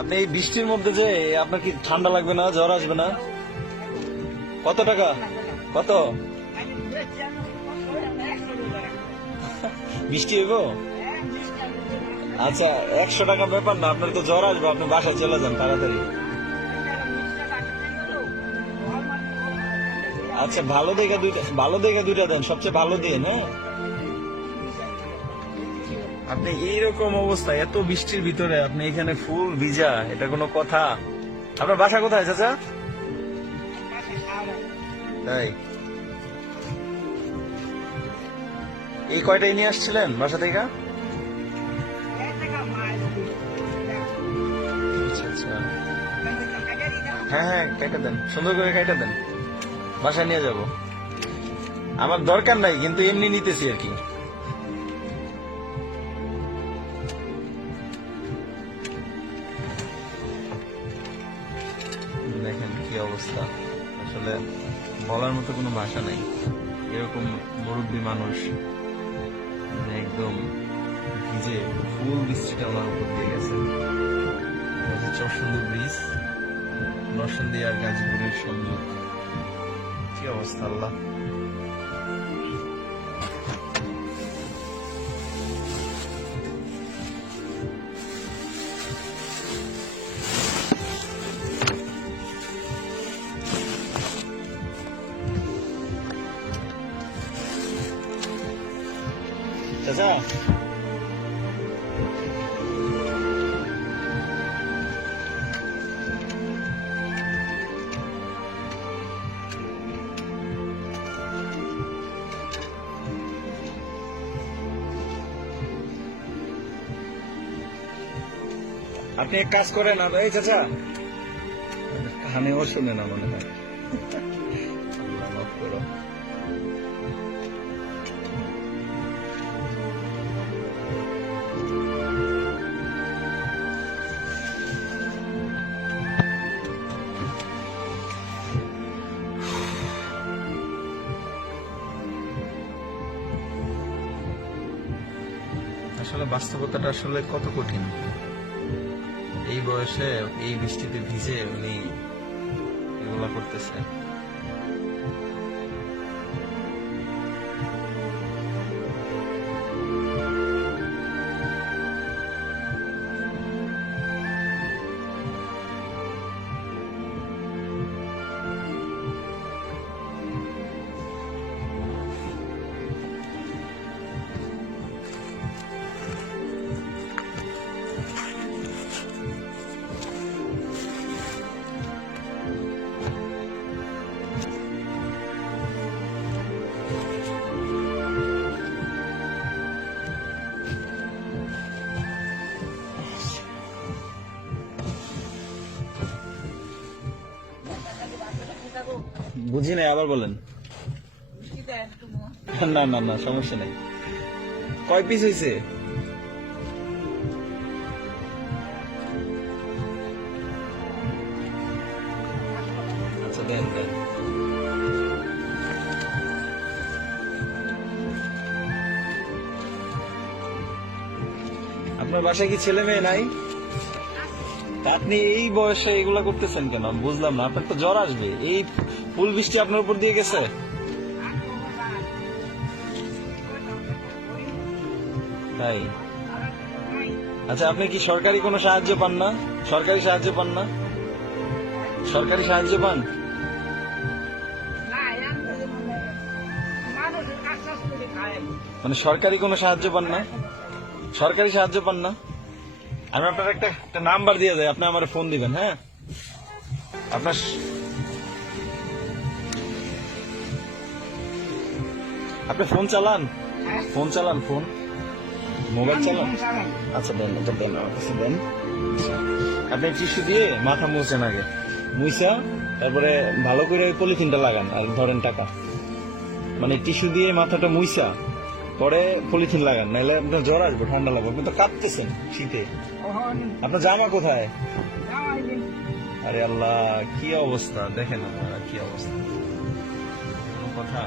আপনি এই বৃষ্টির মধ্যে যে আপনার কি ঠান্ডা লাগবে না, জ্বর আসবে না? কত টাকা? কত বৃষ্টি হইব? আচ্ছা, 100 টাকা ব্যাপার না, আপনার তো জ্বর আসবে, আপনি বাসায় চলে যান তাড়াতাড়ি। আচ্ছা, ভালো দেখে দুইটা দেন, সবচেয়ে ভালো দিন। হ্যাঁ, আপনি এইরকম অবস্থা, এত বৃষ্টির ভিতরে আপনি এখানে ফুল ভিজা, এটা কোনো কথা? আপনার বাসা কোথায় চাচা? তাই এই কয়টাই নিয়ে আসছিলেন বাসা থেকে? আচ্ছা আচ্ছা, হ্যাঁ হ্যাঁ, কেটে দেন, সুন্দর করে কেটে দেন, বাসায় নিয়ে যাব। আমার দরকার নাই, কিন্তু এমনি নিতেছি আর কি। দেখেন কি অবস্থা, আসলে বলার মতো কোনো ভাষা নাই। এরকম মুরব্বী মানুষ মানে একদম ভিজে, ফুল বৃষ্টিটা ওনার উপর দিয়ে গেছে। চরসুন্দর ব্রিজ, নরসিংদী আর গাজীপুরের সংযোগ। কি অবস্থা আল্লাহ। চাচা, আপনি এক কাজ করেন, এই চাচা, কানেও শুনে না মনে হয়। আল্লাহ মাফ করো। আসলে বাস্তবতাটা আসলে কত কঠিন। এই বয়সে এই বৃষ্টিতে ভিজে উনি এগুলা করতেছে। বুঝি নাই, আবার বলেন। না না না, সমস্যা নাই। কয় পিস হয়েছে? আচ্ছা, দেন দেন। আপনার বাসায় কি ছেলে মেয়ে নাই? আপনি এই বয়সে এগুলা করতেছেন কেন বুঝলাম না। আপনার তো জ্বর আসবে, এই ফুল বৃষ্টি আপনার উপর দিয়ে গেছে। তাই? আচ্ছা, আপনি কি সরকারি কোনো সাহায্য পান না? সরকারি সাহায্য পান না? সরকারি সাহায্য পান? মানে সরকারি কোনো সাহায্য পান না? সরকারি সাহায্য পান না? আমি আপনার একটা নাম্বার দিয়ে দেয়, আপনি আমার ফোন দিবেন। হ্যাঁ, আপনার আপনি ফোন চালান? ফোন চালান? ফোন, মোবাইল চালান? আচ্ছা, দেন, এটা দেন, আমার কাছে দেন। আপনি টিস্যু দিয়ে মাথা মুছেন আগে, মুইসা তারপরে ভালো করে পলিথিনটা লাগান আর ধরেন টাকা। মানে টিস্যু দিয়ে মাথাটা মুইসা পরে পলিথিন লাগান, নাহলে আপনার জ্বর আসবে, ঠান্ডা লাগবে। আপনি তো কাঁপতেছেন শীতে। আপনার জামা কোথায়? আরে আল্লাহ, কি অবস্থা দেখেন আপনারা, কি অবস্থা, কোনো কথা।